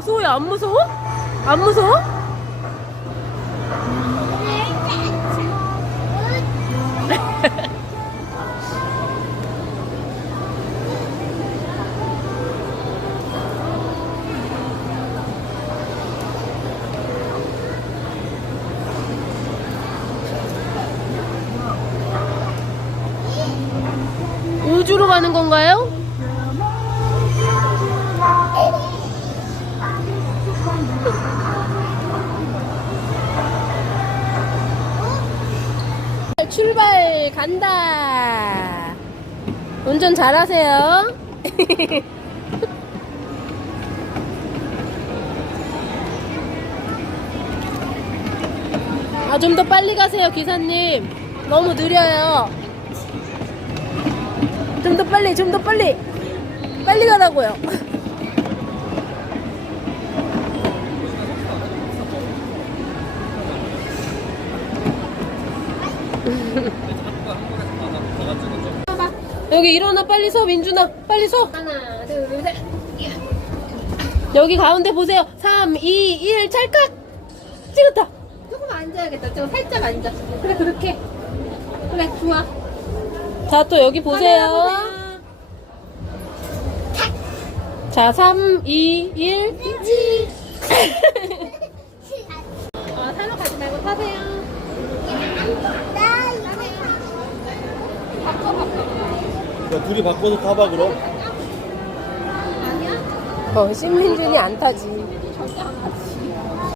소희 안 무서워? 안 무서워? 우주로 가는 건가요? 출발 간다. 운전 잘하세요. 아, 좀 더 빨리 가세요, 기사님. 너무 느려요. 좀 더 빨리, 좀 더 빨리. 빨리 가라고요. 여기 일어나 빨리 서 민준아. 빨리 서. 하나 둘셋. 여기 가운데 보세요. 3 2 1 찰칵! 찍었다. 조금 앉아야겠다. 좀 살짝 앉아. 그래 그렇게. 그래 좋아. 자 또 여기 보세요. 자 3 2 1 어, 산로 가지 말고 타세요. 야, 둘이 바꿔서 타봐 그럼. 아니야? 어, 신민준이 안 타지. 절대 안 타지.